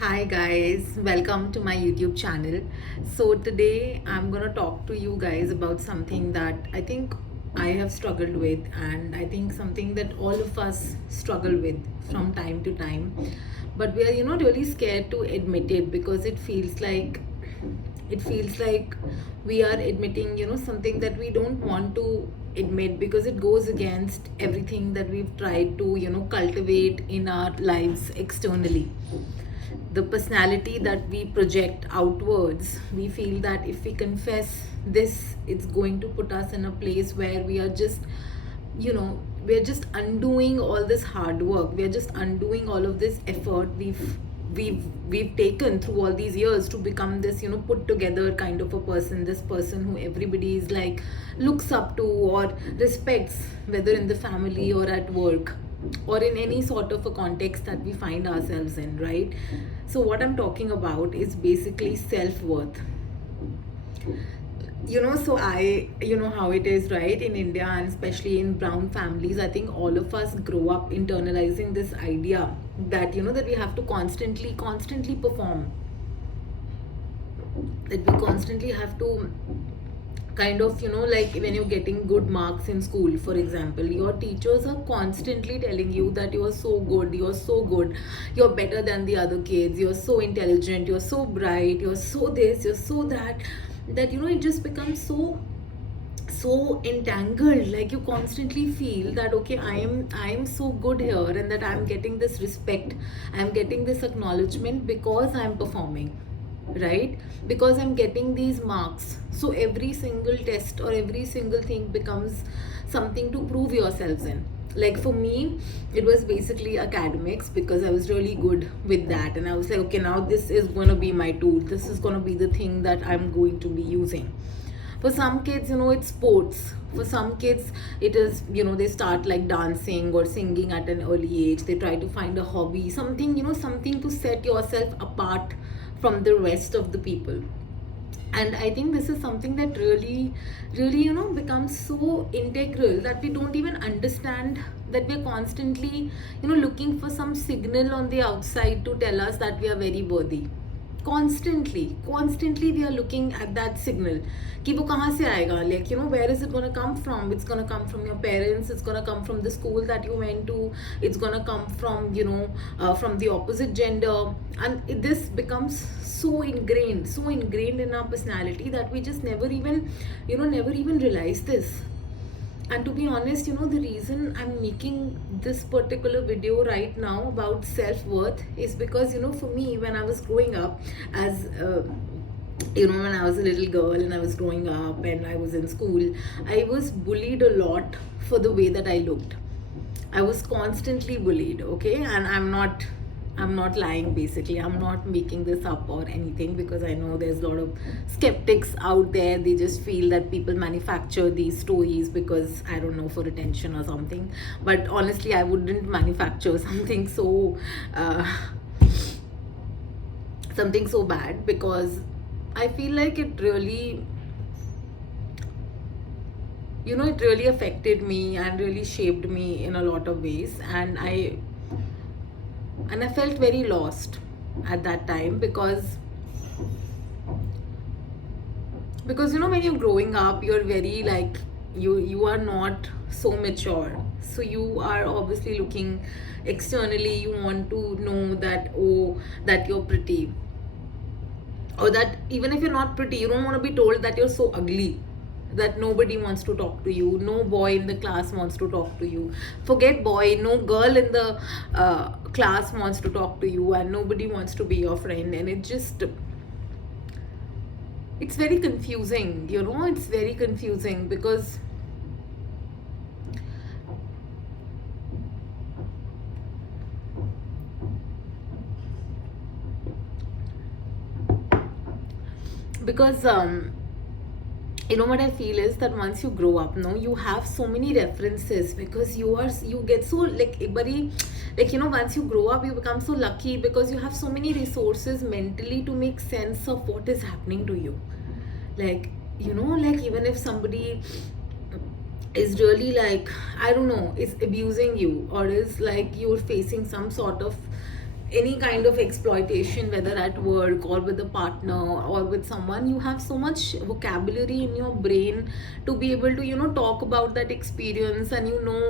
Hi guys, welcome to my YouTube channel. So today I'm gonna talk to you guys about something that I think I have struggled with, and I think something that all of us struggle with from time to time. But we are, really scared to admit it because it feels like we are admitting, something that we don't want to admit because it goes against everything that we've tried to, cultivate in our lives externally, the personality that we project outwards. We feel that if we confess this, it's going to put us in a place where we are just, we're just undoing all this hard work. We're just undoing all of this effort we've taken through all these years to become this, put together kind of a person, this person who everybody is like looks up to or respects, whether in the family or at work or in any sort of a context that we find ourselves in, right? So what I'm talking about is basically self-worth. So you know how it is, right? In India, and especially in brown families, I think all of us grow up internalizing this idea that, that we have to constantly perform, that we constantly have to kind of, like when you're getting good marks in school, for example, your teachers are constantly telling you that you are so good, you're so good, you're better than the other kids, you're so intelligent, you're so bright, you're so this, you're so that, that it just becomes so entangled. Like you constantly feel that, okay, I am so good here, and that I'm getting this respect, I'm getting this acknowledgement because I'm performing, right? Because I'm getting these marks. So every single test or every single thing becomes something to prove yourselves in. Like for me, it was basically academics because I was really good with that, and I was like, okay, now this is going to be my tool, this is going to be the thing that I'm going to be using. For some kids, it's sports. For some kids, it is, they start like dancing or singing at an early age. They try to find a hobby, something, something to set yourself apart from the rest of the people. And I think this is something that really becomes so integral that we don't even understand, that we're constantly, looking for some signal on the outside to tell us that we are very worthy. Constantly we are looking at that signal कि वो कहाँ से आएगा, like, where is it going to come from? It's going to come from your parents, it's going to come from the school that you went to, it's going to come from, from the opposite gender. And this becomes so ingrained in our personality that we just never even realize this. And to be honest, the reason I'm making this particular video right now about self-worth is because, for me, when I was growing up, as when I was a little girl and I was growing up and I was in school, I was bullied a lot for the way that I looked. I was constantly bullied, okay? And I'm not lying, basically. I'm not making this up or anything, because I know there's a lot of skeptics out there. They just feel that people manufacture these stories because, I don't know, for attention or something. But honestly, I wouldn't manufacture uh, something so bad, because I feel like it really affected me and really shaped me in a lot of ways. And I felt very lost at that time, because when you're growing up, you're very like, you are not so mature, so you are obviously looking externally. You want to know that, oh, that you're pretty, or that even if you're not pretty, you don't want to be told that you're so ugly that nobody wants to talk to you, no boy in the class wants to talk to you. Forget boy, no girl in the class wants to talk to you, and nobody wants to be your friend. And it's very confusing, it's very confusing, because what I feel is that once you grow up, no, you have so many references, because you get so like very, like, once you grow up, you become so lucky because you have so many resources mentally to make sense of what is happening to you. Like, like, even if somebody is really like, I don't know, is abusing you, or is like you're facing some sort of any kind of exploitation, whether at work or with a partner or with someone, you have so much vocabulary in your brain to be able to, talk about that experience, and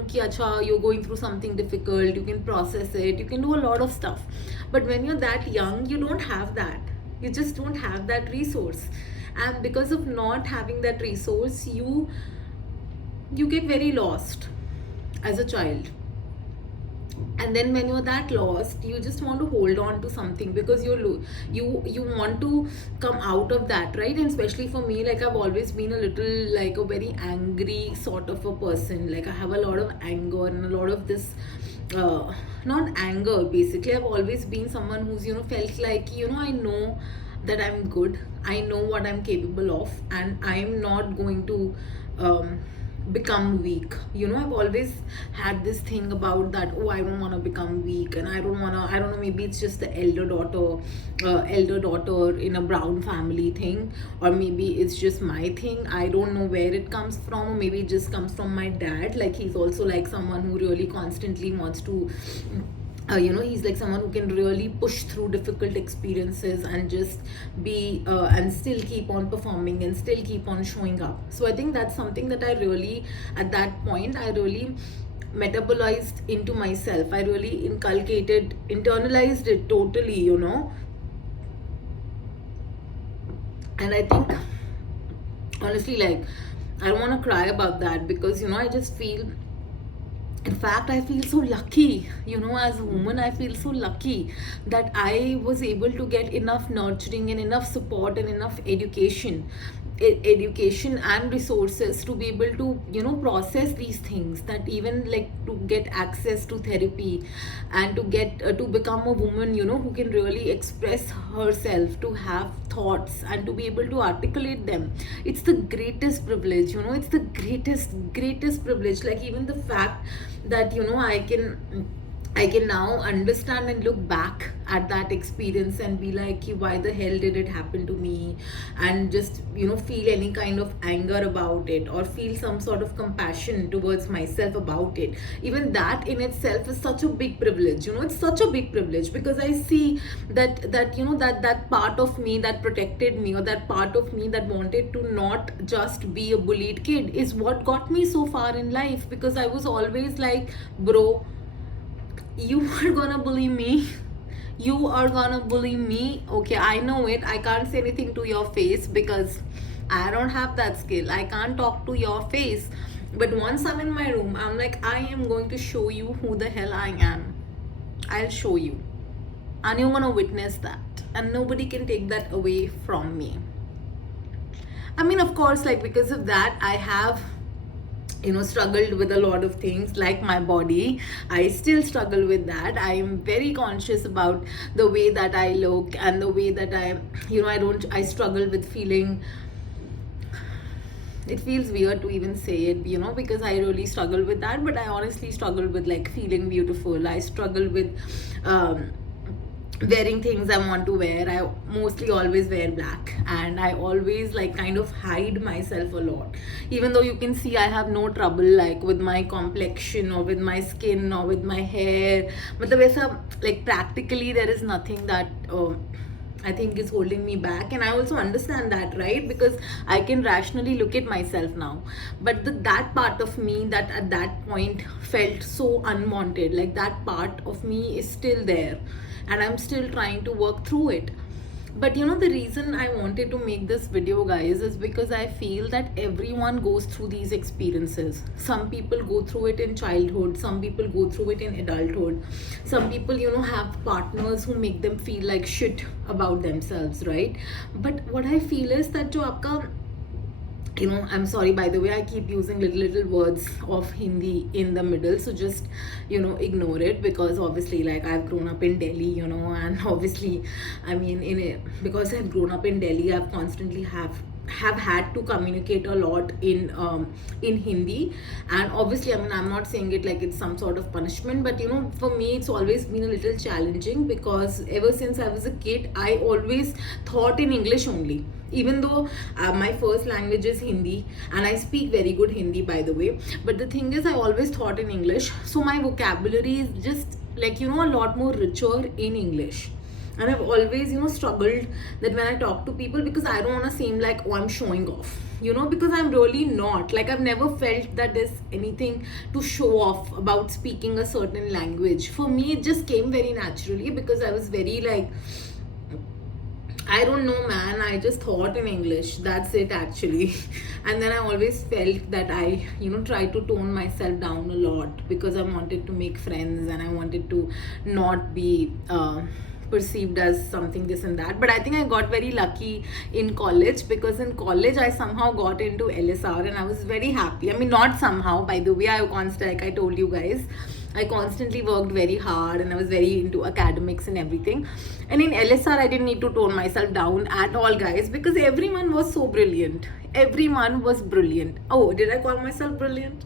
ki acha, you're going through something difficult, you can process it, you can do a lot of stuff. But when you're that young, you don't have that. You just don't have that resource. And because of not having that resource, you get very lost as a child. And then when you're that lost, you just want to hold on to something, because you want to come out of that, right? And especially for me, like, I've always been a little, like, a very angry sort of a person. Like, I have a lot of anger and a lot of this, not anger, basically. I've always been someone who's, felt like, I know that I'm good, I know what I'm capable of, and I'm not going to become weak. I've always had this thing about that, oh, I don't want to become weak, and I don't want to, I don't know, maybe it's just the elder daughter in a brown family thing, or maybe it's just my thing. I don't know where it comes from, or maybe it just comes from my dad. Like, he's also like someone who really constantly wants to, he's like someone who can really push through difficult experiences and just be and still keep on performing and still keep on showing up. So I think that's something that I really, at that point, I really metabolized into myself. I really internalized it totally. And I think, honestly, like, I don't want to cry about that, because I just feel, in fact, I feel so lucky, as a woman. I feel so lucky that I was able to get enough nurturing and enough support and enough education and resources to be able to, process these things, that even, like, to get access to therapy, and to get to become a woman, who can really express herself, to have thoughts, and to be able to articulate them. It's the greatest privilege. It's the greatest privilege. Like, even the fact that, I can now understand and look back at that experience and be like, why the hell did it happen to me? And just, feel any kind of anger about it, or feel some sort of compassion towards myself about it. Even that in itself is such a big privilege. It's such a big privilege, because I see that part of me that protected me, or that part of me that wanted to not just be a bullied kid, is what got me so far in life. Because I was always like, bro, you are gonna bully me, okay, I know it. I can't say anything to your face, because I don't have that skill. I can't talk to your face. But once I'm in my room, I'm like, I am going to show you who the hell I am. I'll show you, and you're gonna witness that, and nobody can take that away from me. I mean, of course, like, because of that, I have struggled with a lot of things, like my body. I still struggle with that. I am very conscious about the way that I look, and the way that I struggle with feeling, it feels weird to even say it, because I really struggle with that. But I honestly struggle with, like, feeling beautiful. I struggle with wearing things I want to wear. I mostly always wear black, and I always, like, kind of hide myself a lot. Even though you can see I have no trouble, like, with my complexion, or with my skin, or with my hair. But like, practically there is nothing that I think is holding me back. And I also understand that, right? Because I can rationally look at myself now. But that part of me that at that point felt so unwanted, like, that part of me is still there, and I'm still trying to work through it. But the reason I wanted to make this video, guys, is because I feel that everyone goes through these experiences. Some people go through it in childhood, some people go through it in adulthood. Some people, have partners who make them feel like shit about themselves, right? But what I feel is that jo aapka, I'm sorry, by the way, I keep using little words of Hindi in the middle, so just ignore it, because obviously, like, I've grown up in Delhi, and obviously, I mean, because I've grown up in Delhi, I've constantly have had to communicate a lot in Hindi. And obviously, I mean, I'm not saying it like it's some sort of punishment, but for me, it's always been a little challenging, because ever since I was a kid, I always thought in English only. Even though my first language is Hindi, and I speak very good Hindi, by the way, but the thing is, I always thought in English, so my vocabulary is just like, you know, a lot more richer in English. And I've always, you know, struggled that when I talk to people, because I don't want to seem like, oh, I'm showing off, you know, because I'm really not. Like, I've never felt that there's anything to show off about speaking a certain language. For me, it just came very naturally, because I was very like, I don't know, man. I just thought in English. That's it, actually. And then I always felt that I, you know, tried to tone myself down a lot, because I wanted to make friends and I wanted to not be perceived as something this and that. But I think I got very lucky in college, because in college I somehow got into LSR and I was very happy. I mean, not somehow, by the way. Like I told you guys, I constantly worked very hard and I was very into academics and everything. And in LSR, I didn't need to tone myself down at all, guys, because everyone was so brilliant. Everyone was brilliant. Oh, did I call myself brilliant?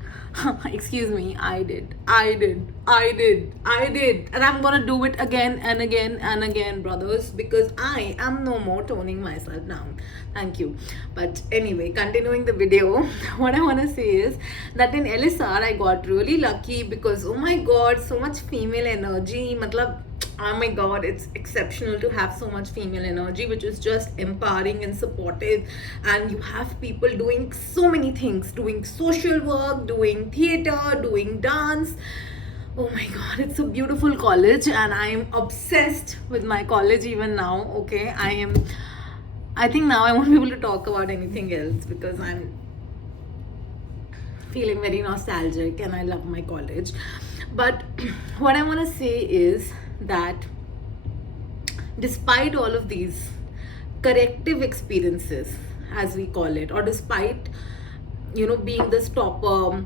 Excuse me, I did. And I'm gonna do it again and again and again, brothers, because I am no more toning myself down. Thank you. But anyway, continuing the video, what I wanna say is that in LSR, I got really lucky, because oh my god, so much female energy. Matlab, oh my god, it's exceptional to have so much female energy, which is just empowering and supportive. And you have people doing so many things, doing social work, doing theater, doing dance. Oh my god, it's a beautiful college, and I'm obsessed with my college even now. Okay, I think now I won't be able to talk about anything else, because I'm feeling very nostalgic and I love my college. But what I want to say is that despite all of these corrective experiences, as we call it, or despite, you know, being the stopper,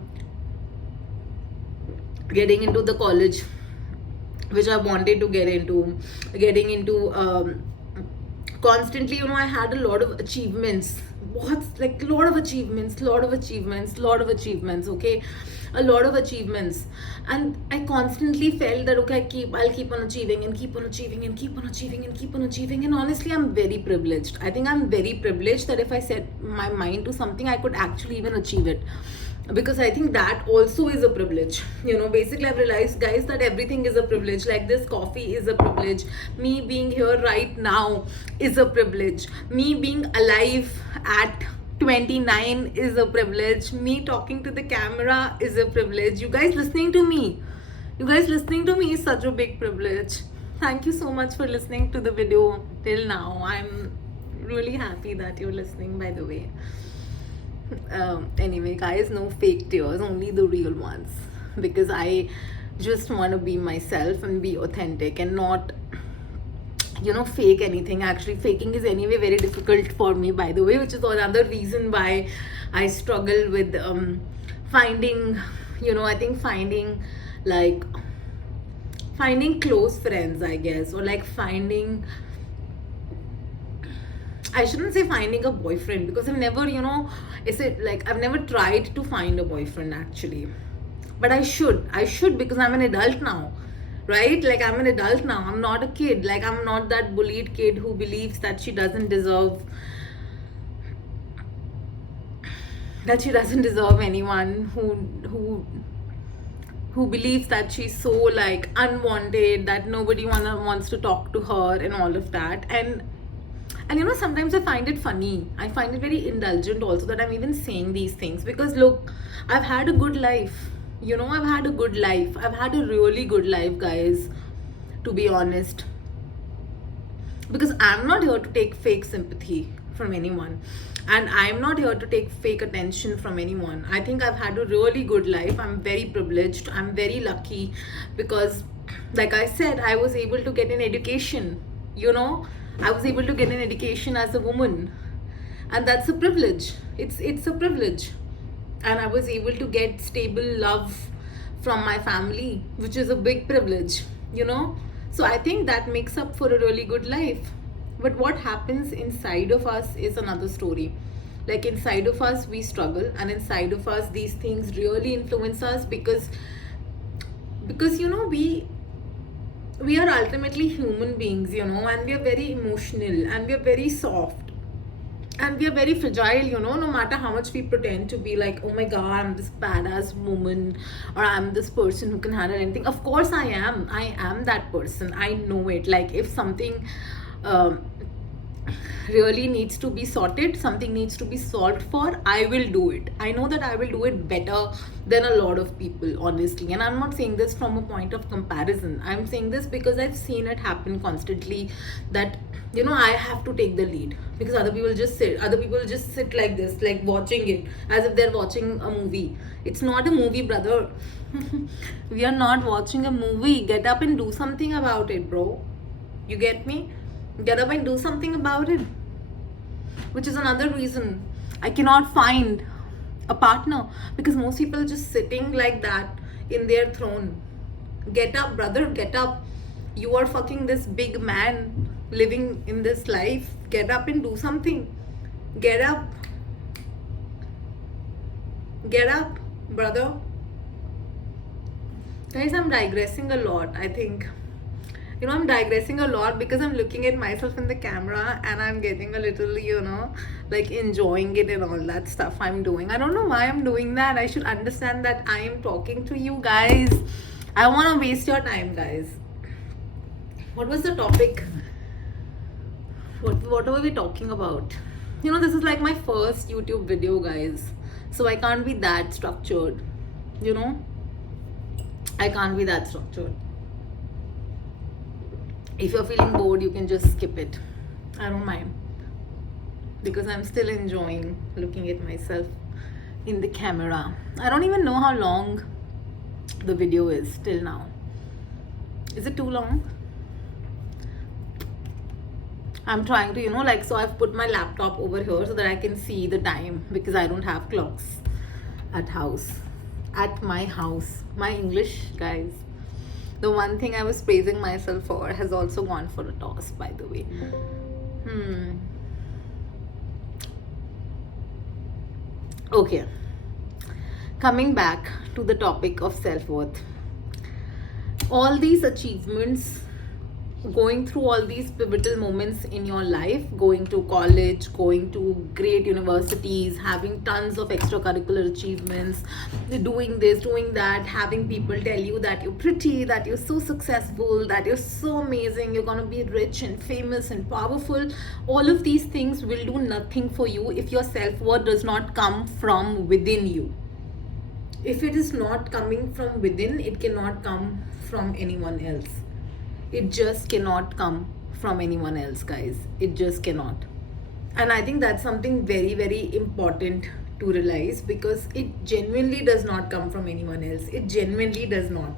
getting into the college which I wanted to get into, getting into constantly, you know, I had a lot of achievements. What's like lot of achievements, okay, a lot of achievements. And I constantly felt that okay, I'll keep on achieving and keep on achieving and keep on achieving and keep on achieving. And honestly, I'm very privileged. I think I'm very privileged that if I set my mind to something, I could actually even achieve it, because I think that also is a privilege. You know, basically I've realized, guys, that everything is a privilege. Like this coffee is a privilege, me being here right now is a privilege, me being alive at 29 is a privilege, me talking to the camera is a privilege, you guys listening to me is such a big privilege. Thank you so much for listening to the video till now. I'm really happy that you're listening, by the way. Anyway, guys, no fake tears, only the real ones, because I just want to be myself and be authentic and not, you know, fake anything. Actually, faking is anyway very difficult for me, by the way, which is another reason why I struggle with finding, you know, I think finding close friends, I guess, or like I shouldn't say finding a boyfriend, because I've never, you know, I've never tried to find a boyfriend actually. But I should, because I'm an adult now, right? Like, I'm an adult now. I'm not a kid. Like, I'm not that bullied kid who believes that she doesn't deserve anyone, who believes that she's so like unwanted, that nobody wants to talk to her and all of that. And you know, sometimes I find it funny. I find it very indulgent also that I'm even saying these things, because look, I've had a good life. You know, I've had a good life. I've had a really good life, guys, to be honest. Because I'm not here to take fake sympathy from anyone. And I'm not here to take fake attention from anyone. I think I've had a really good life. I'm very privileged. I'm very lucky, because, like I said, I was able to get an education, you know. I was able to get an education as a woman, and that's a privilege. It's a privilege. And I was able to get stable love from my family, which is a big privilege, you know. So I think that makes up for a really good life. But what happens inside of us is another story. Like, inside of us we struggle, and inside of us these things really influence us, because you know, we are ultimately human beings, you know, and we are very emotional and we are very soft. and we are very fragile, you know, no matter how much we pretend to be like, oh my god, I'm this badass woman, or I'm this person who can handle anything. Of course I am that person. I know it. Like if something um, really needs to be sorted, something needs to be solved for, I will do it. I know that I will do it better than a lot of people, honestly. And I'm not saying this from a point of comparison. I'm saying this because I've seen it happen constantly, that you know, I have to take the lead, because other people just sit like this, like watching it as if they're watching a movie. It's not a movie, brother. We are not watching a movie. Get up and do something about it, bro. You get me? Get up and do something about it. Which is another reason I cannot find a partner, because most people are just sitting like that in their throne. Get up, brother, get up. You are fucking this big man living in this life. Get up and do something. Get up. Get up, brother. Guys, I'm digressing a lot, I think. You know, I'm digressing a lot because I'm looking at myself in the camera and I'm getting a little, you know, like enjoying it and all that stuff I'm doing. I don't know why I'm doing that. I should understand that I am talking to you guys. I don't want to waste your time, guys. What was the topic? What were we talking about? You know, this is like my first YouTube video, guys. So I can't be that structured. You know? I can't be that structured. If you're feeling bored, you can just skip it. I don't mind, because I'm still enjoying looking at myself in the camera. I don't even know how long the video is till now. Is it too long? I'm trying to, you know, like, so I've put my laptop over here so that I can see the time, because I don't have clocks at my house. My English, guys, the one thing I was praising myself for has also gone for a toss, by the way. Okay. Coming back to the topic of self-worth. All these achievements, going through all these pivotal moments in your life, going to college, going to great universities, having tons of extracurricular achievements, doing this, doing that, having people tell you that you're pretty, that you're so successful, that you're so amazing, you're gonna be rich and famous and powerful. All of these things will do nothing for you if your self-worth does not come from within you. If it is not coming from within, it cannot come from anyone else. It just cannot come from anyone else, guys. It just cannot. And I think that's something very, very important to realize, because it genuinely does not come from anyone else. It genuinely does not.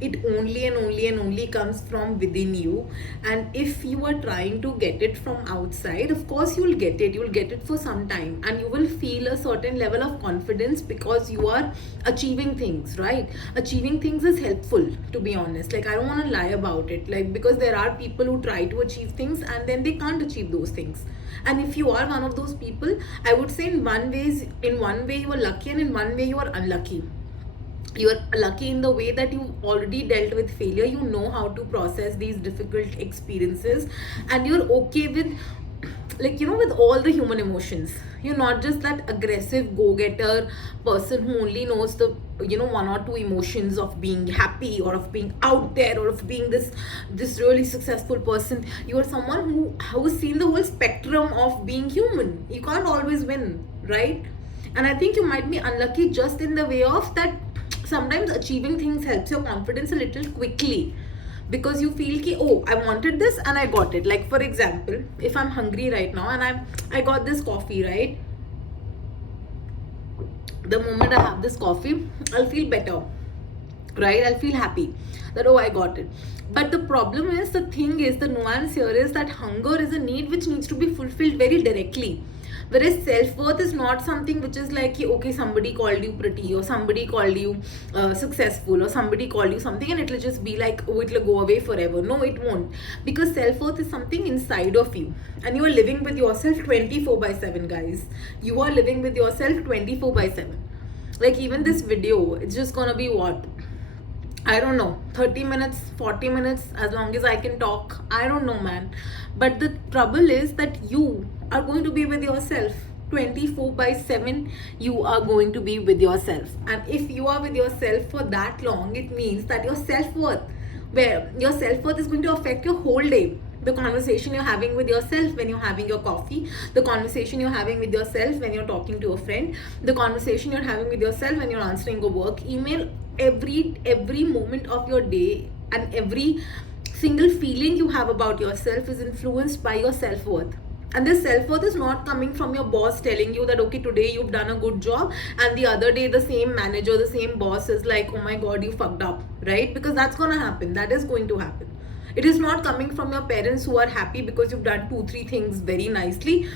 It only and only and only comes from within you. And if you are trying to get it from outside, of course you'll get it. You'll get it for some time, and you will feel a certain level of confidence because you are achieving things, right? Achieving things is helpful, to be honest. Like, I don't want to lie about it. Like, because there are people who try to achieve things and then they can't achieve those things. And if you are one of those people, I would say in one way you are lucky, and in one way you are unlucky. You are lucky in the way that you already dealt with failure. You know how to process these difficult experiences, and you're okay with, like, you know, with all the human emotions. You're not just that aggressive go-getter person who only knows the, you know, one or two emotions of being happy or of being out there or of being this really successful person. You are someone who has seen the whole spectrum of being human. You can't always win, right? And I think you might be unlucky just in the way of that sometimes achieving things helps your confidence a little quickly, because you feel ki, oh, I wanted this and I got it. Like, for example, if I'm hungry right now and I got this coffee, right? The moment I have this coffee, I'll feel better, right? I'll feel happy that, oh, I got it. But the problem is, the thing is, the nuance here is that hunger is a need which needs to be fulfilled very directly. Whereas self-worth is not something which is like, okay, somebody called you pretty, or somebody called you successful, or somebody called you something, and it'll just be like, oh, it'll go away forever. No, it won't. Because self-worth is something inside of you, and you are living with yourself 24/7, guys. You are living with yourself 24/7. Like, even this video, it's just gonna be what? I don't know, 30 minutes, 40 minutes, as long as I can talk. I don't know, man. But the trouble is that you are going to be with yourself 24 by 7. You are going to be with yourself. And if you are with yourself for that long, it means that your self worth, where your self worth is going to affect your whole day. The conversation you're having with yourself when you're having your coffee, the conversation you're having with yourself when you're talking to a friend, the conversation you're having with yourself when you're answering a work email, every moment of your day and every single feeling you have about yourself is influenced by your self-worth. And this self-worth is not coming from your boss telling you that okay, today you've done a good job, and the other day the same manager, the same boss is like, oh my god, you fucked up, right? Because that's gonna happen, that is going to happen. It is not coming from your parents who are happy because you've done 2 3 things very nicely.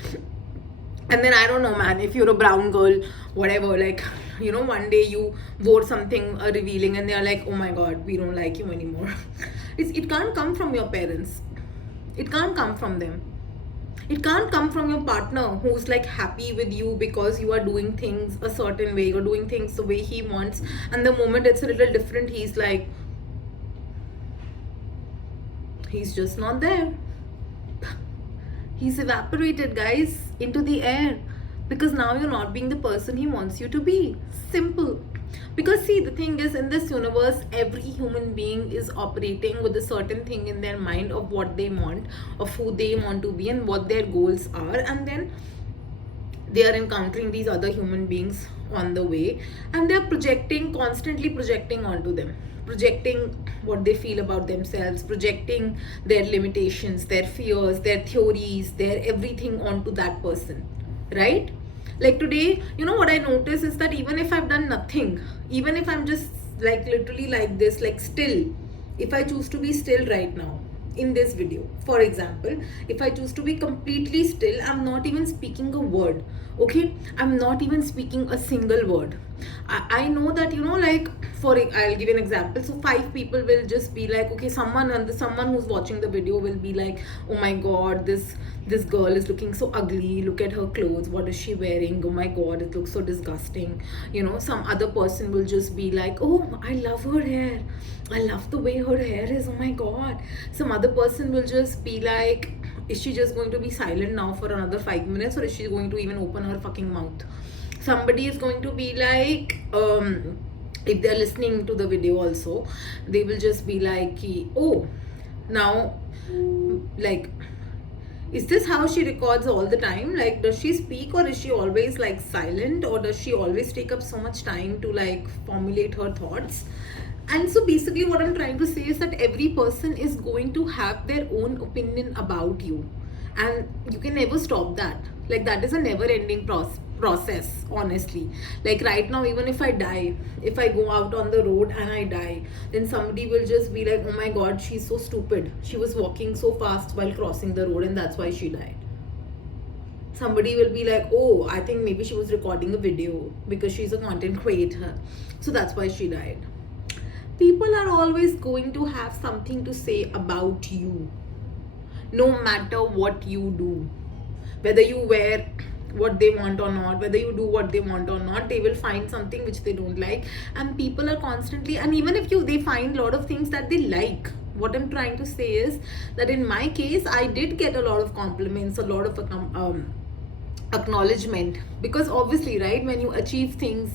And then I don't know, man, if you're a brown girl, whatever, like, one day you wore something revealing and they're like, oh my god, we don't like you anymore. It can't come from your parents, it can't come from them, it can't come from your partner who's like happy with you because you are doing things a certain way, you're doing things the way he wants, and the moment it's a little different, he's like, he's just not there. He's evaporated, guys, into the air, because now you're not being the person he wants you to be. Simple. Because see, the thing is, in this universe, every human being is operating with a certain thing in their mind of what they want, of who they want to be, and what their goals are, and then they are encountering these other human beings on the way, and they're projecting, constantly projecting onto them, projecting what they feel about themselves, projecting their limitations, their fears, their theories, their everything onto that person, right? Like today, what I notice is that even if I've done nothing, even if I'm just like literally like this, like still, if I choose to be still right now in this video, for example, if I choose to be completely still, I'm not even speaking a word, okay? I'm not even speaking a single word. I know that, like, I'll give you an example. So 5 people will just be like, okay, someone who's watching the video will be like, oh my god, this girl is looking so ugly, look at her clothes, what is she wearing, oh my god, it looks so disgusting. Some other person will just be like, oh, I love her hair, I love the way her hair is, oh my god. Some other person will just be like, is she just going to be silent now for another 5 minutes, or is she going to even open her fucking mouth? Somebody is going to be like, if they're listening to the video also, they will just be like, oh, now, like, is this how she records all the time? Like, does she speak, or is she always like silent, or does she always take up so much time to like formulate her thoughts? And so basically what I'm trying to say is that every person is going to have their own opinion about you, and you can never stop that. Like, that is a never ending process, honestly. Like right now, even if I die, if I go out on the road and I die, then somebody will just be like, oh my god, she's so stupid, she was walking so fast while crossing the road and that's why she died. Somebody will be like, oh, I think maybe she was recording a video because she's a content creator, so that's why she died. People are always going to have something to say about you, no matter what you do. Whether you wear what they want or not, whether you do what they want or not, they will find something which they don't like. And people are constantly, and even if they find a lot of things that they like, what I'm trying to say is that in my case, I did get a lot of compliments, a lot of acknowledgement, because obviously, right, when you achieve things,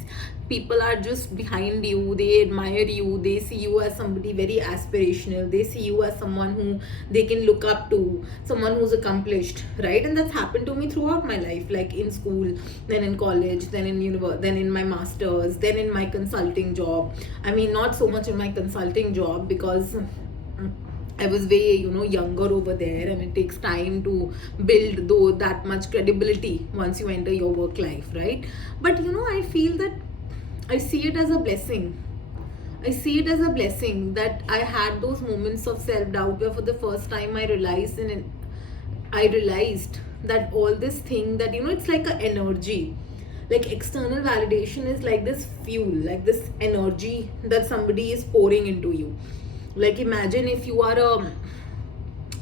people are just behind you, they admire you, they see you as somebody very aspirational, they see you as someone who they can look up to, someone who's accomplished, right? And that's happened to me throughout my life, like in school, then in college, then in then in my masters, then in my consulting job. I mean, not so much in my consulting job because I was way, younger over there, and it takes time to build though that much credibility once you enter your work life, right? But I feel that I see it as a blessing. I see it as a blessing that I had those moments of self-doubt where for the first time I realized that all this thing that, it's like an energy. Like external validation is like this fuel, like this energy that somebody is pouring into you. Like imagine if you are a,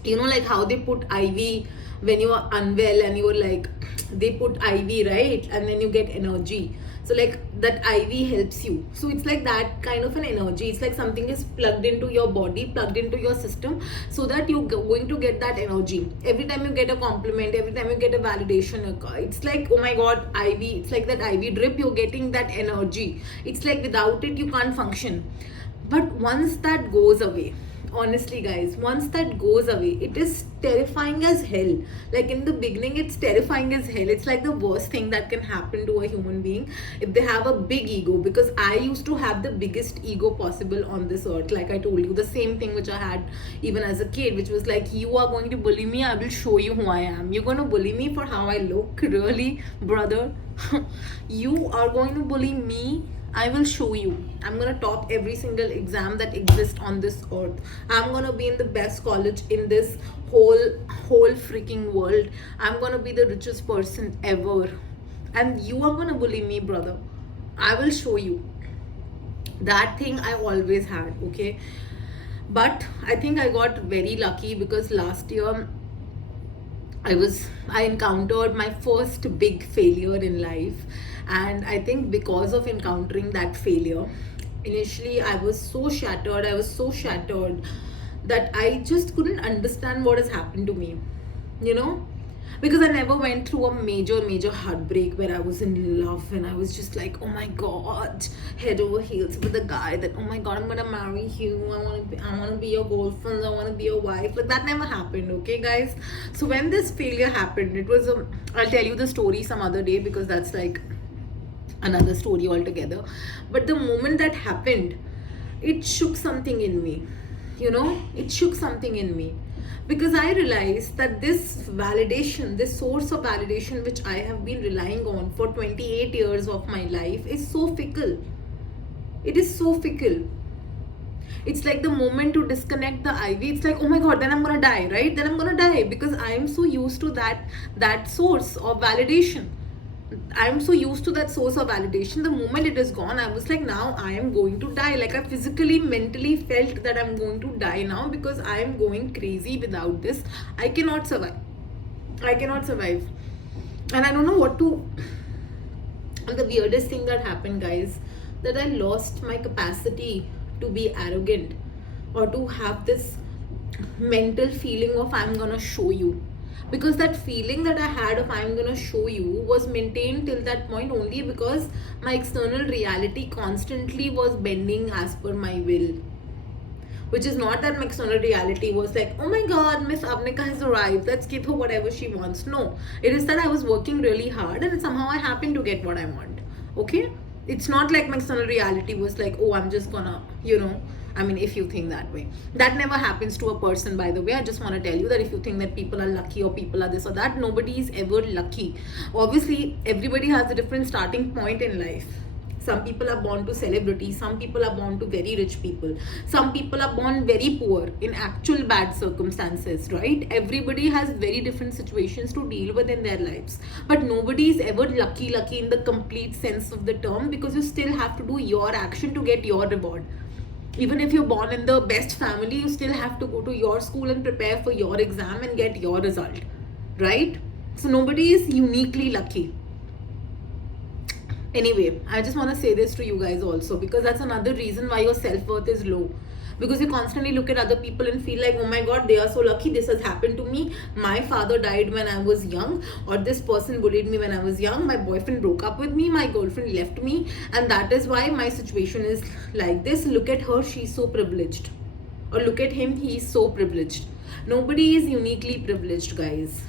like how they put IV when you are unwell and you're like, they put IV, right? And then you get energy. So like that IV helps you. So it's like that kind of an energy. It's like something is plugged into your body, plugged into your system, so that you're going to get that energy. Every time you get a compliment, every time you get a validation, it's like, oh my god, IV. It's like that IV drip, you're getting that energy. It's like without it, you can't function. But once that goes away, honestly guys, once that goes away, it is terrifying as hell. Like in the beginning, it's terrifying as hell. It's like the worst thing that can happen to a human being if they have a big ego, because I used to have the biggest ego possible on this earth. Like I told you, the same thing which I had even as a kid, which was like, you are going to bully me, I will show you who I am. You're going to bully me for how I look? Really, brother? You are going to bully me? I will show you. I'm gonna top every single exam that exists on this earth. I'm gonna be in the best college in this whole freaking world. I'm gonna be the richest person ever. And you are gonna bully me, brother. I will show you. That thing I always had, okay? But I think I got very lucky because last year I encountered my first big failure in life, and I think because of encountering that failure, initially I was so shattered. I was so shattered that I just couldn't understand what has happened to me, you know, because I never went through a major heartbreak where I was in love and I was just like, oh my god, head over heels with a guy that, oh my god, I'm gonna marry you, I wanna be your girlfriend, I wanna be your wife. Like that never happened, okay guys? So when this failure happened, it was I'll tell you the story some other day, because that's like another story altogether. But the moment that happened, it shook something in me, you know, it shook something in me, because I realized that this validation, this source of validation which I have been relying on for 28 years of my life, is so fickle. It is so fickle. It's like the moment to disconnect the IV, it's like, oh my god, then I'm gonna die, right? Then I'm gonna die, because I am so used to that source of validation. I'm so used to that source of validation. The moment it is gone, I was like, now I am going to die. Like I physically, mentally felt that I'm going to die now, because I am going crazy without this. I cannot survive. I cannot survive. And I don't know what to. And the weirdest thing that happened, guys, that I lost my capacity to be arrogant or to have this mental feeling of I'm gonna show you, because that feeling that I had of I'm gonna show you was maintained till that point only because my external reality constantly was bending as per my will. Which is not that my external reality was like, oh my god, Miss Avnika has arrived, let's give her whatever she wants. No, it is that I was working really hard and somehow I happened to get what I want. Okay? It's not like my external reality was like, oh, I'm just gonna, you know, I mean, if you think that way. That never happens to a person, by the way. I just want to tell you that if you think that people are lucky or people are this or that, nobody is ever lucky. Obviously, everybody has a different starting point in life. Some people are born to celebrity, some people are born to very rich people, some people are born very poor in actual bad circumstances, right? Everybody has very different situations to deal with in their lives, but nobody is ever lucky in the complete sense of the term, because you still have to do your action to get your reward. Even if you're born in the best family, you still have to go to your school and prepare for your exam and get your result, right? So nobody is uniquely lucky. Anyway, I just want to say this to you guys also, because that's another reason why your self-worth is low, because you constantly look at other people and feel like, oh my god, they are so lucky, this has happened to me, my father died when I was young, or this person bullied me when I was young, my boyfriend broke up with me, my girlfriend left me, and that is why my situation is like this. Look at her, she's so privileged, or look at him, he's so privileged. Nobody is uniquely privileged, guys.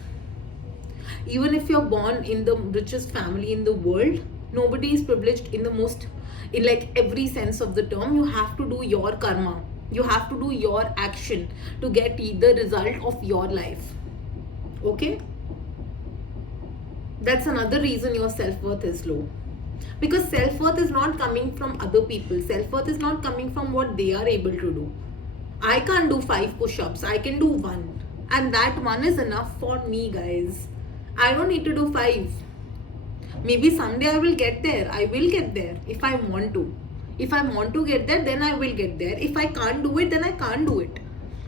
Even if you're born in the richest family in the world, nobody is privileged in the most, in like every sense of the term. You have to do your karma, you have to do your action to get the result of your life. Okay, that's another reason your self-worth is low, because self-worth is not coming from other people. Self-worth is not coming from what they are able to do. I can't do 5 push-ups, I can do 1, and that 1 is enough for me, guys. I don't need to do 5. Maybe someday I will get there. I will get there if I want to. If I want to get there, then I will get there. If I can't do it, then I can't do it.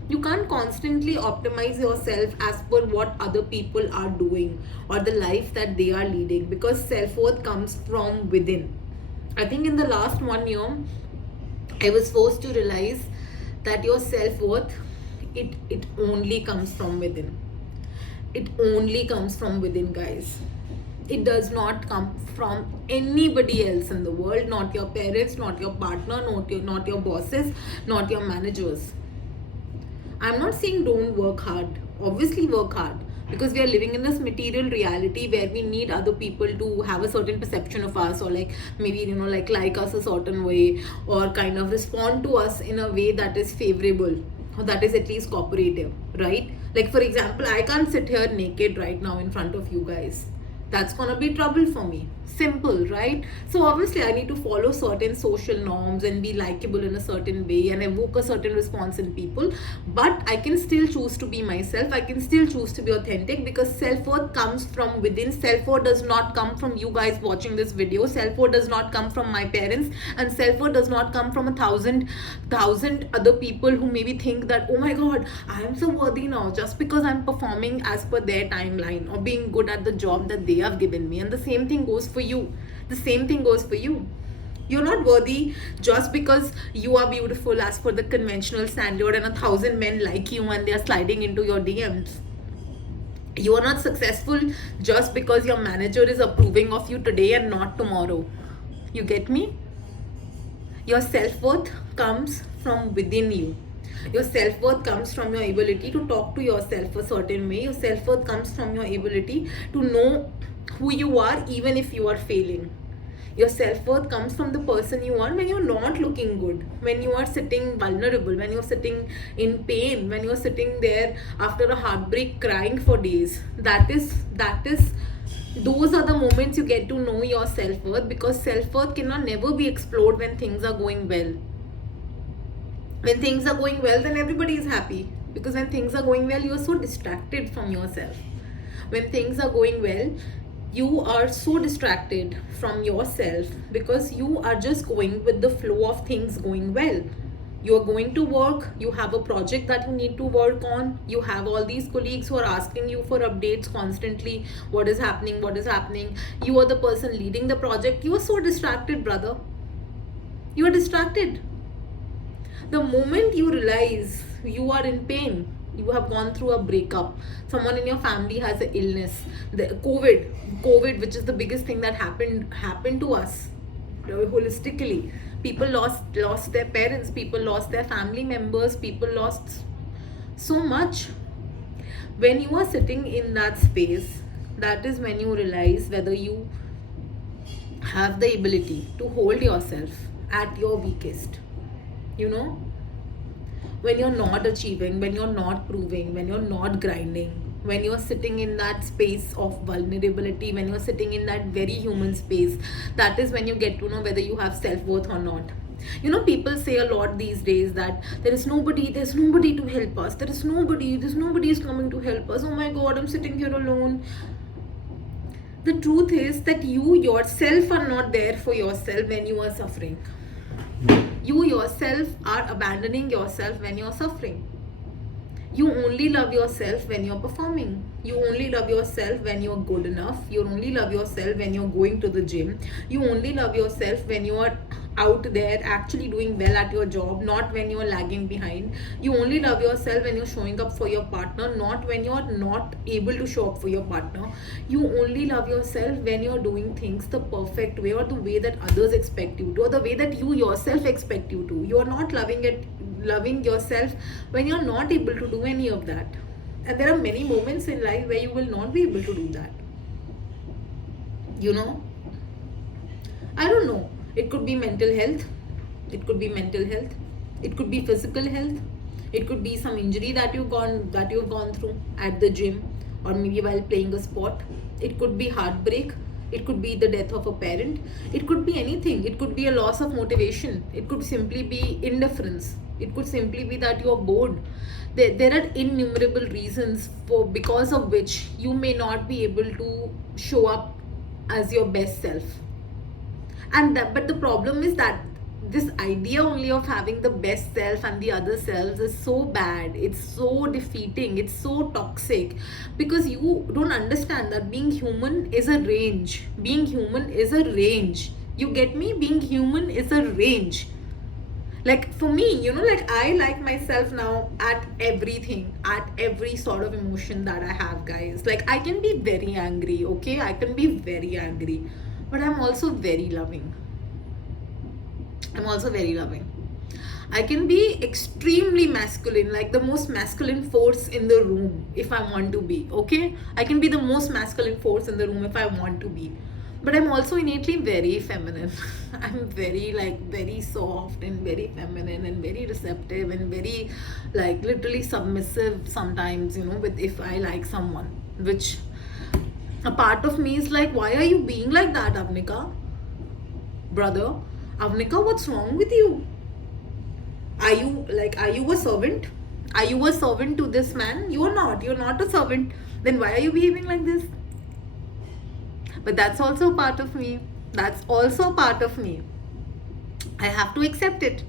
You can't constantly optimize yourself as per what other people are doing or the life that they are leading, because self-worth comes from within. I think in the last 1 year I was forced to realize that your self-worth, it only comes from within. It only comes from within, guys. It does not come from anybody else in the world, not your parents, not your partner, not your bosses, not your managers. I'm not saying don't work hard. Obviously, work hard, because we are living in this material reality where we need other people to have a certain perception of us, or like maybe like us a certain way, or kind of respond to us in a way that is favorable, or that is at least cooperative, right? Like, for example, I can't sit here naked right now in front of you guys. That's gonna be trouble for me. Simple, right? So obviously I need to follow certain social norms and be likable in a certain way and evoke a certain response in people. But I can still choose to be myself. I can still choose to be authentic, because self-worth comes from within. Self-worth does not come from you guys watching this video. Self-worth does not come from my parents, and self-worth does not come from a thousand other people who maybe think that, oh my god, I am so worthy now just because I'm performing as per their timeline or being good at the job that they have given me. And the same thing goes for you. The same thing goes for you. You're not worthy just because you are beautiful as per the conventional standard and 1,000 men like you and they are sliding into your DMs. You are not successful just because your manager is approving of you today and not tomorrow. You get me? Your self-worth comes from within you. Your self-worth comes from your ability to talk to yourself a certain way. Your self-worth comes from your ability to know who you are even if you are failing. Your self-worth comes from the person you are when you're not looking good, when you are sitting vulnerable, when you're sitting in pain, when you're sitting there after a heartbreak crying for days. Those are the moments you get to know your self-worth, because self-worth cannot never be explored when things are going well. When things are going well, then everybody is happy, because when things are going well, you are so distracted from yourself. When things are going well, you are so distracted from yourself because you are just going with the flow of things going well. You are going to work, you have a project that you need to work on, you have all these colleagues who are asking you for updates constantly. What is happening? What is happening? You are the person leading the project. You are so distracted, brother. You are distracted. The moment you realize you are in pain, you have gone through a breakup, someone in your family has an illness, the COVID, which is the biggest thing that happened to us holistically. People lost their parents, people lost their family members, people lost so much. When you are sitting in that space, that is when you realize whether you have the ability to hold yourself at your weakest. You know, when you're not achieving, when you're not proving, when you're not grinding, when you're sitting in that space of vulnerability, when you're sitting in that very human space, that is when you get to know whether you have self-worth or not. You know, people say a lot these days that there's nobody to help us, there's nobody is coming to help us, oh my god, I'm sitting here alone. The truth is that you yourself are not there for yourself when you are suffering. You yourself are abandoning yourself when you're suffering. You only love yourself when you're performing. You only love yourself when you're good enough. You only love yourself when you're going to the gym. You only love yourself when you are out there actually doing well at your job, not when you're lagging behind. You only love yourself when you're showing up for your partner, not when you're not able to show up for your partner. You only love yourself when you're doing things the perfect way, or the way that others expect you to, or the way that you yourself expect you to. You're not loving yourself when you're not able to do any of that. And there are many moments in life where you will not be able to do that. You know, I don't know. It could be mental health. It could be mental health. It could be physical health. It could be some injury that you've gone through at the gym, or maybe while playing a sport. It could be heartbreak. It could be the death of a parent. It could be anything. It could be a loss of motivation. It could simply be indifference. It could simply be that you're bored. There are innumerable reasons because of which you may not be able to show up as your best self. But the problem is that this idea only of having the best self and the other selves is so bad. It's so defeating. It's so toxic, because you don't understand that being human is a range. Being human is a range. You get me? Being human is a range. Like for me, like I like myself now at everything, at every sort of emotion that I have, guys. Like I can be very angry, okay? I can be very angry, but I'm also very loving. I'm also very loving. I can be extremely masculine, like the most masculine force in the room if I want to be, okay? I can be the most masculine force in the room if I want to be. But I'm also innately very feminine. I'm very, like, very soft and very feminine and very receptive and very, like, literally submissive sometimes, with if I like someone. Which a part of me is like, why are you being like that, Avnika? Brother, Avnika, what's wrong with you? Are you a servant? Are you a servant to this man? You're not a servant. Then why are you behaving like this? But that's also part of me. That's also part of me. I have to accept it.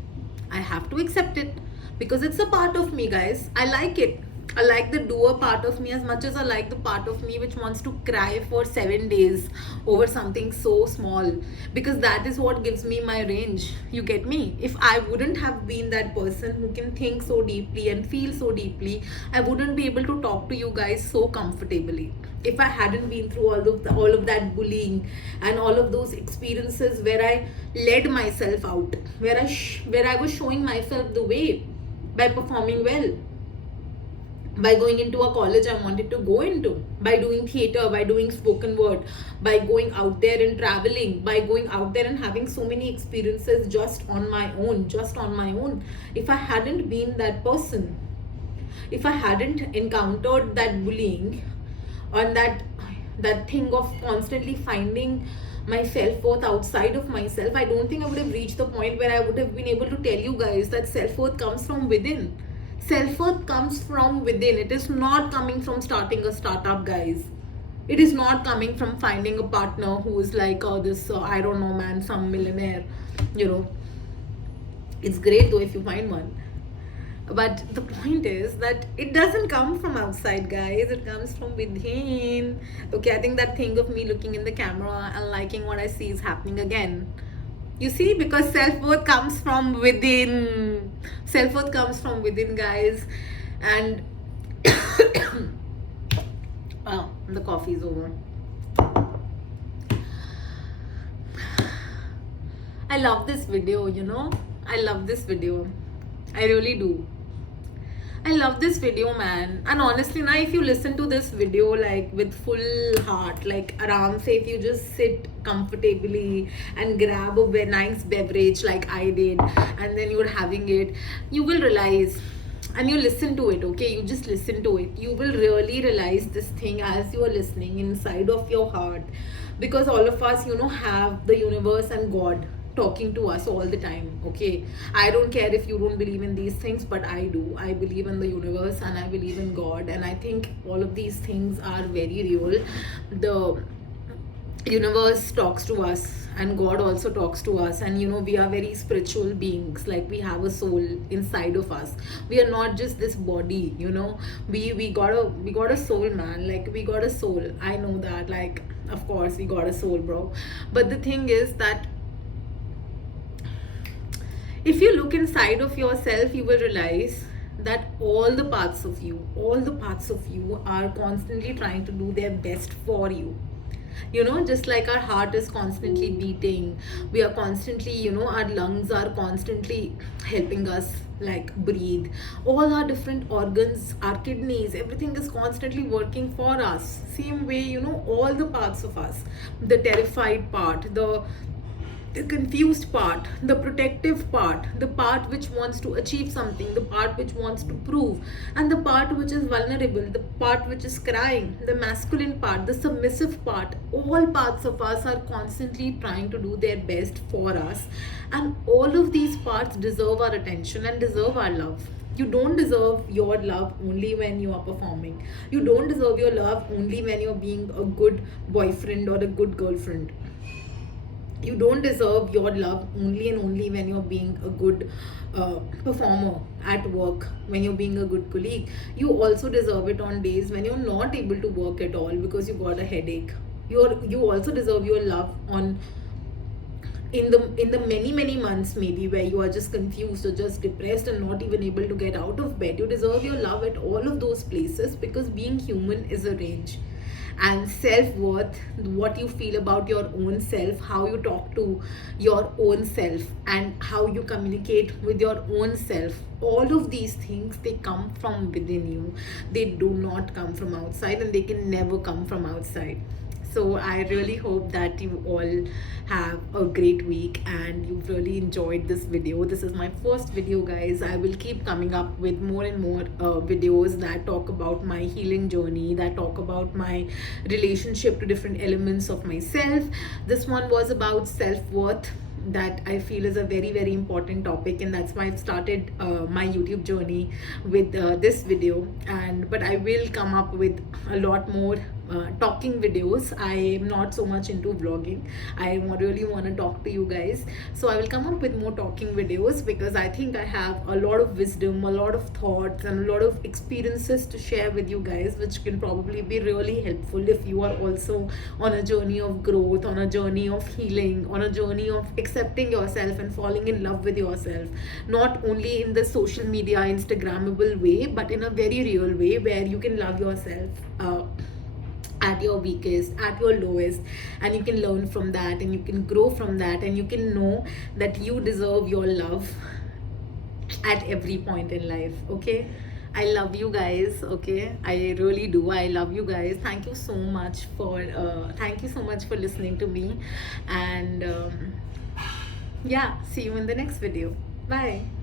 I have to accept it, because it's a part of me, guys. I like it. I like the doer part of me as much as I like the part of me which wants to cry for 7 days over something so small, because that is what gives me my range. You get me? If I wouldn't have been that person who can think so deeply and feel so deeply, I wouldn't be able to talk to you guys so comfortably. If I hadn't been through all of that bullying and all of those experiences where I led myself out, where I was showing myself the way by performing well, by going into a college I wanted to go into, by doing theater, by doing spoken word, by going out there and traveling, by going out there and having so many experiences just on my own. If I hadn't been that person, if I hadn't encountered that bullying and that thing of constantly finding my self-worth outside of myself, I don't think I would have reached the point where I would have been able to tell you guys that self-worth comes from within. Self-worth comes from within. It is not coming from starting a startup, guys. It is not coming from finding a partner who is like, oh, this I don't know, man, some millionaire. It's great though if you find one, but the point is that it doesn't come from outside, guys. It comes from within. Okay, I think that thing of me looking in the camera and liking what I see is happening again. You see, because self-worth comes from within. Self-worth comes from within, guys. And oh, the coffee's over. I love this video, I love this video. I really do. I love this video, man. And honestly, now if you listen to this video like with full heart, like aram se, if you just sit comfortably and grab a nice beverage like I did, and then you're having it, you will realize, and you listen to it, okay? You just listen to it. You will really realize this thing as you are listening inside of your heart, because all of us, have the universe and God talking to us all the time, okay? I don't care if you don't believe in these things, but I do. I believe in the universe and I believe in God, and I think all of these things are very real. The universe talks to us and God also talks to us, and we are very spiritual beings. Like, we have a soul inside of us. We are not just this body. We got a soul, man. Like, we got a soul. I know that, like, of course we got a soul, bro. But the thing is that if you look inside of yourself, you will realize that all the parts of you are constantly trying to do their best for you. Just like our heart is constantly beating, we are constantly, our lungs are constantly helping us like breathe. All our different organs, our kidneys, everything is constantly working for us. Same way, all the parts of us, the terrified part, the confused part, the protective part, the part which wants to achieve something, the part which wants to prove, and the part which is vulnerable, the part which is crying, the masculine part, the submissive part. All parts of us are constantly trying to do their best for us, and all of these parts deserve our attention and deserve our love. You don't deserve your love only when you are performing. You don't deserve your love only when you're being a good boyfriend or a good girlfriend. You don't deserve your love only and only when you're being a good performer at work, when you're being a good colleague. You also deserve it on days when you're not able to work at all because you got a headache. You also deserve your love on in the many months maybe where you are just confused or just depressed and not even able to get out of bed. You deserve your love at all of those places, because being human is a range. And self-worth, what you feel about your own self, how you talk to your own self, and how you communicate with your own self, all of these things, they come from within you. They do not come from outside, and they can never come from outside. So I really hope that you all have a great week and you've really enjoyed this video. This is my first video, guys. I will keep coming up with more and more videos that talk about my healing journey, that talk about my relationship to different elements of myself. This one was about self-worth, that I feel is a very important topic, and that's why I've started my YouTube journey with this video. And but I will come up with a lot more talking videos. I am not so much into vlogging. I really want to talk to you guys, so I will come up with more talking videos, because I think I have a lot of wisdom, a lot of thoughts, and a lot of experiences to share with you guys, which can probably be really helpful if you are also on a journey of growth, on a journey of healing, on a journey of accepting yourself and falling in love with yourself, not only in the social media Instagrammable way, but in a very real way where you can love yourself at your weakest, at your lowest, and you can learn from that, and you can grow from that, and you can know that you deserve your love at every point in life. Okay, I love you guys. Okay, I really do. I love you guys. Thank you so much for listening to me. And yeah, see you in the next video. Bye.